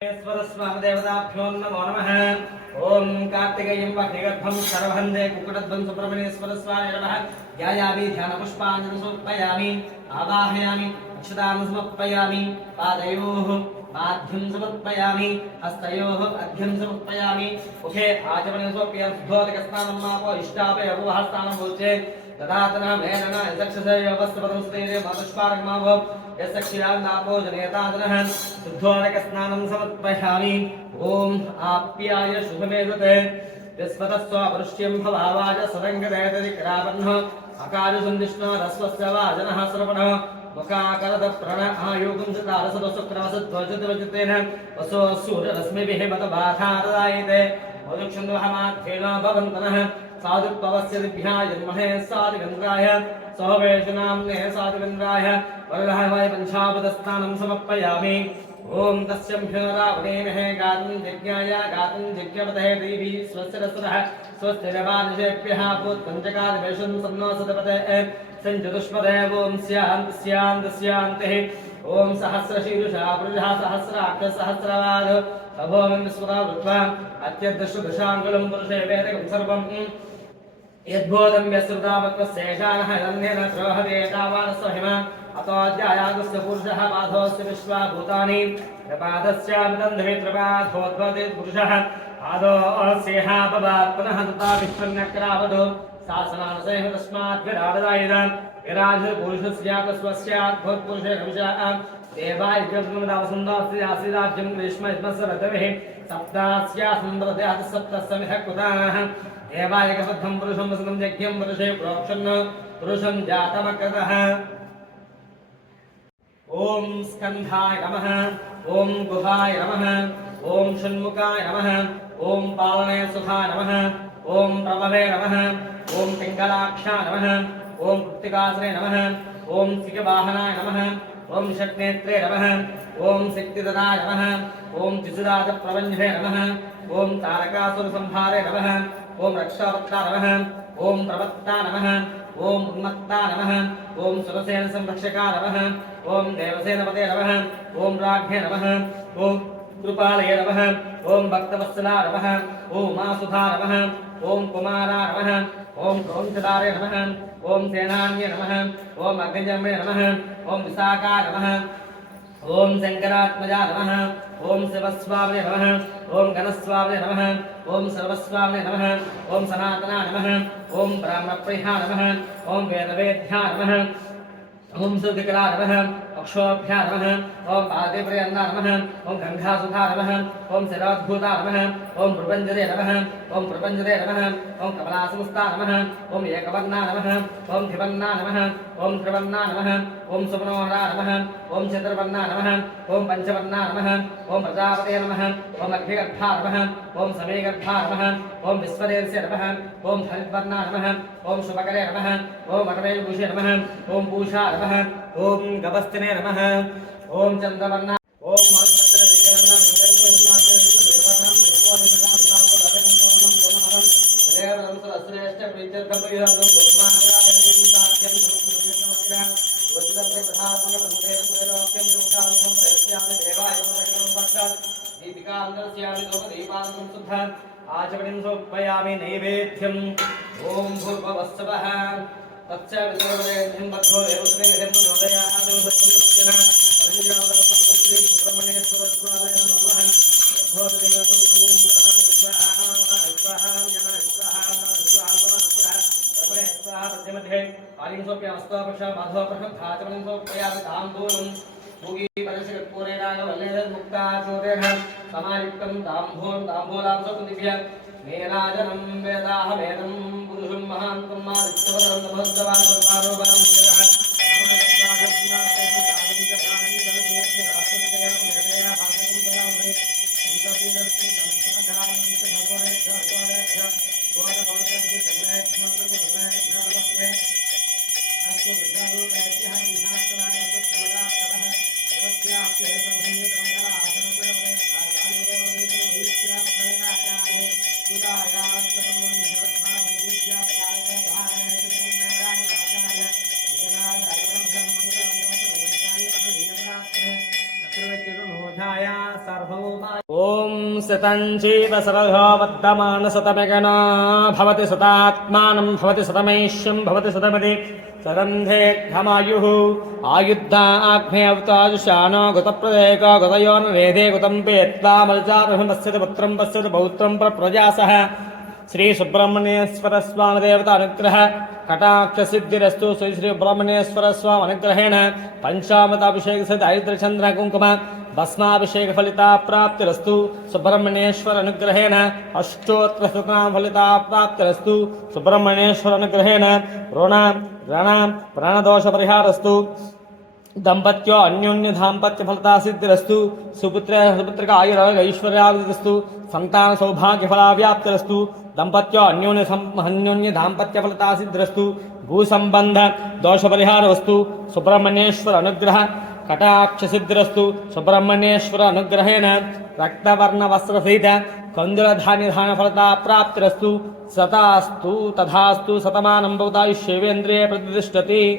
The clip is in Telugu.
देवताभ्यो नमो नमः। ओम कार्तिकेयं वह्निगर्भं सर्वहन्दे कुक्कुटध्वं सुब्रह्मण्येश्वर स्वामिने नमः। ध्यायामि ध्यानपुष्पाञ्जलिं समर्पयामि आवाहयामि अक्षतां समर्पयामि पादयोः पाद्यं समर्पयामि हस्तयोः अर्घ्यं समर्पयामि मुखे आचमनं समर्पयामि शुद्धोदकस्नानं मापो इष्टापय अवहस्तानं भोज्ये ददातना मेलना यक्षसेवस्तपदं सुतेरे मातुष्पारकमावो यक्षिरान्नापो जनेतादनः शुद्धोदकस्नानं समर्पयामि। ओम आप्याय शुभमेधते यस्वतस्वापरुष्यं भवावाज सदङ्गदेतदिक्रावह्नो अकारुसन्दिष्णो रस्वस्य वाजनः श्रवणः मुखाकरद प्रण आयोगं सतारसदसुक्रवसध्वजद्वजतेन वसो सूर्यरश्मिभिः मतबाधारदायते मधुक्षन्दोहमाध्येन भवन्तनः साधुत्वस्य दिभ्याय जन्महे साधुगन्धाय सहवेशनाम्ने साधुगन्धाय वरदः वै पञ्चावदस्नानं समर्पयामि। ओम तस्यं रावणेमहे गातं यज्ञाय गातं यज्ञपतये देवी स्वस्य रसरः स्वस्य देवानिषेभ्यः भूत्पञ्चकादिवेशं सन्नो सदपते सञ्चतुष्पदे ओम स्यान्त स्यान्त स्यान्तिः। ओम सहस्रशीर्षा पुरुषः सहस्राक्ष सहस्रवाद अभोमं विस्मृता वृत्वा अत्यदृष्टदशाङ्गुलं पुरुषे वेदकं सर्वं यद्बोधं यस्रुतामत्वशेषानः रन्येन द्रोहते तावानस्वहिमा अतोऽध्यायागस्य पुरुषः पादोऽस्य विश्वाभूतानि त्रिपादस्यामिदन्धे पुरुषः पादोऽस्येह पवात् पुनः तथा विश्वन्यक्रावधो शासनानुसेह तस्मात् विराजदायिदान् विराजपुरुषस्याकस्वस्याद्भुतपुरुषे नमिषः देवाय जगन्मदावसन्दोऽस्ति आसीराज्यं ग्रीष्म इद्मस्य रतविः सप्तास्यासन्द्रदयात् सप्तस्समिह कृताः देवाय कबद्धं पुरुषं वसनं यज्ञं पुरुषे प्रोक्षन् पुरुषं जातमकृतः। ओम स्कंधाय नमः ओम गुहाय नमः ओम षण्मुखाय नमः ओम पालने सुखाय नमः ओम प्रभवे नमः ओम पिंगलाक्षाय नमः ओम कृत्तिकासने नमः ओम सिकवाहनाय नमः ओम षट्नेत्रे नमः ओम शक्तिदनाय नमः ओम त्रिसुराज प्रवञ्जने नमः ओम तारकासुर संहारे नमः ओम रक्षावत्ता नमः ओम प्रवत्ता नमः ओम उन्मत्ता नमः ओम सुरसेन संरक्षका नमः ओम देवसेनपते नमः ओम राज्ञे नमः ओम कृपालये नमः ओम भक्तवत्सला नमः ओम मासुधा नमः ओम कुमारा नमः ओम क्रौंचदारे नमः ओम सेनान्ये नमः ओम अग्निजम्ये नमः ओम विशाखा नमः ओम शंकरात्मजा नमः ओम शिवस्वामिने नमः ओम गणस्वामिने नमः ओम सर्वस्वामिने नमः ओम सनातना नमः ओम ब्राह्मणप्रिया नमः ओम वेदवेद्या नमः ओम सुदिकरा नमः अक्षोभ्या नमः ओम आदिप्रियन्ना नमः ओम गंगासुधा नमः ओम शिरोद्भूता नमः ओम प्रपञ्जरे नमः ओम प्रपञ्जरे नमः ओम कमलासंस्था नमः ओम एकवर्णा नमः ओम धिवन्ना नमः ओम त्रिवर्णा नमः ओम सुमनोहरा नमः ओम चतुर्वर्णा नमः ओम पंचवर्णा नमः ओम प्रजापते नमः ओम अग्निगर्भा नमः ओम समेगर्भा नमः ओम विश्वदेवस्य नमः ओम हरिद्वर्णा नमः ओम शुभकरे नमः ओम वटवेलभूषे नमः ओम पूषा नमः ओम गभस्तिने नमः ओम चंद्रवर्णा ओम आचमनीं समर्पयामि नैवेद्यम् ओम भूर्भुवस्सवः तच्च विदर्भेऽहं भक्तो एवस्मै गृहं प्रचोदयात् श्री सुब्रह्मण्येश्वर स्वामिने नमः। मध्ये आलिं सोप्य अस्तपक्ष माधवप्रथाचमनीं समर्पयामि ताम्बूलं भोगी परिशकर्पूरेणागवल्लेन मुक्ता चोरेण समायुक्तं ताम्बूलं ताम्बूलां स्वपतिभ्य मेनाजनं वेदाहमेनं पुरुषं महान्तं मादित्यवदनं नमस्तवान् सर्वारोपां शिवः ఓం శతంజీవ సరథో వర్ధమాన శతమగనా భవతి శతాత్మానం భవతి శతమైష్యం భవతి శతమతి సదంధేఘమాయు ఆయుద్ధాగ్నేయవతాజుషానో గతప్రదేకో గతయోనరేధే గతం పేత్తామల్చారహమస్యతి పుత్రం పశ్యతి పౌత్రం ప్రజాసః శ్రీ సుబ్రహ్మణ్యేశ్వర స్వామి దేవత అనుగ్రహ కటాక్ష సిద్ధిరస్తు శ్రీ శ్రీ సుబ్రహ్మణ్యేశ్వర స్వామి అనుగ్రహేణ పంచామృతాభిషేక సహిత ఐద్రచంద్ర కుంకుమ భస్మాభిషేక ఫలిత ప్రాప్తిరస్తు సుబ్రహ్మణ్యేశ్వర అనుగ్రహేణ అష్టోత్తర శతనామ ఫలిత ప్రాప్తిరస్తు సుబ్రహ్మణ్యేశ్వర అనుగ్రహేణ రుణ రణ ప్రాణదోష పరిహారస్తు దంపత్యో అన్యోన్య దాంపత్య ఫలతా సిద్ధిరస్తు సుపుత్రిక ఆయురారోగ్య ఐశ్వర్యాభివృద్ధిరస్తు సంతాన సౌభాగ్య ఫలావ్యాప్తిరస్తు దంపత్యో అన్యోన్య దాంపత్య ఫలతా సిద్ధిరస్తు భూ సంబంధ దోష పరిహారవస్తు సుబ్రహ్మణ్యేశ్వర అనుగ్రహ కటాక్ష సిద్ధిరస్తు సుబ్రహ్మణ్యేశ్వర అనుగ్రహేణ రక్తవర్ణ వస్త్ర సహిత కందుల ధాన్యధాన ఫలతా ప్రాప్తిరస్తు సతాస్తు తథాస్తు శతమానం భవతాయుష్యేవేంద్రియ ప్రతిష్టతి.